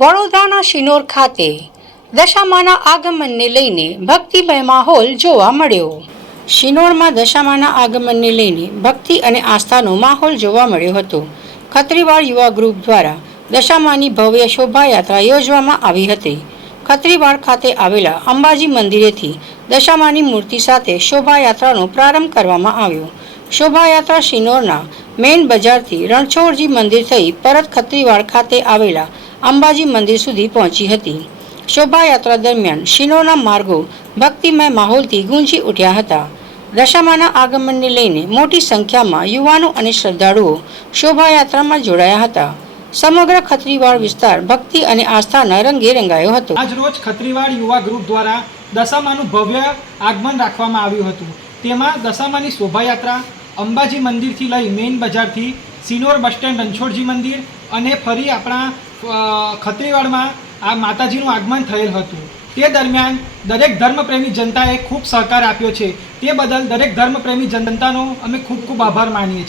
વડોદરાના શિનોર ખાતે દશામાના આગમનને લઈને ભક્તિમય માહોલ જોવા મળ્યો। શિનોરમાં દશામાના આગમનને લઈને ભક્તિ અને આસ્થાનો માહોલ જોવા મળ્યો હતો। ખત્રીવાડ યુવા ગ્રુપ દ્વારા દશામાની ભવ્ય શોભાયાત્રા યોજવામાં આવી હતી। ખત્રીવાડ ખાતે આવેલા અંબાજી મંદિરેથી દશામાની મૂર્તિ સાથે શોભાયાત્રાનો પ્રારંભ કરવામાં આવ્યો। શોભાયાત્રા શિનોરના મેઇન બજારથી રણછોડજી મંદિર થઈ પરત ખત્રીવાડ ખાતે આવેલા અંબાજી મંદિર સુધી પહોંચી હતી। શોભાયાત્રા દરમિયાન શિનોરના માર્ગો ભક્તિમય માહોલથી ગુંજી ઉઠ્યા હતા। દશામાના આગમનને લઈને મોટી સંખ્યામાં યુવાનો અને શ્રદ્ધાળુઓ શોભાયાત્રામાં જોડાયા હતા। સમગ્ર ખત્રીવાડ વિસ્તાર ભક્તિ અને આસ્થાના રંગે રંગાયો હતો। આજ રોજ ખત્રીવાડ યુવા ગ્રુપ દ્વારા દશામાનું ભવ્ય આગમન રાખવામાં આવ્યું હતું। તેમાં દશામાની શોભાયાત્રા અંબાજી મંદિરથી લઈ મેઇન બજારથી સિનોર બસ સ્ટેન્ડ રણછોડજી મંદિર અને ફરી આપણા ખત્રીવાડમાં આ માતાજીનું આગમન થયેલ હતું। તે દરમિયાન દરેક ધર્મપ્રેમી જનતાએ ખૂબ સહકાર આપ્યો છે। તે બદલ દરેક ધર્મપ્રેમી જનતાનો અમે ખૂબ ખૂબ આભાર માનીએ છીએ।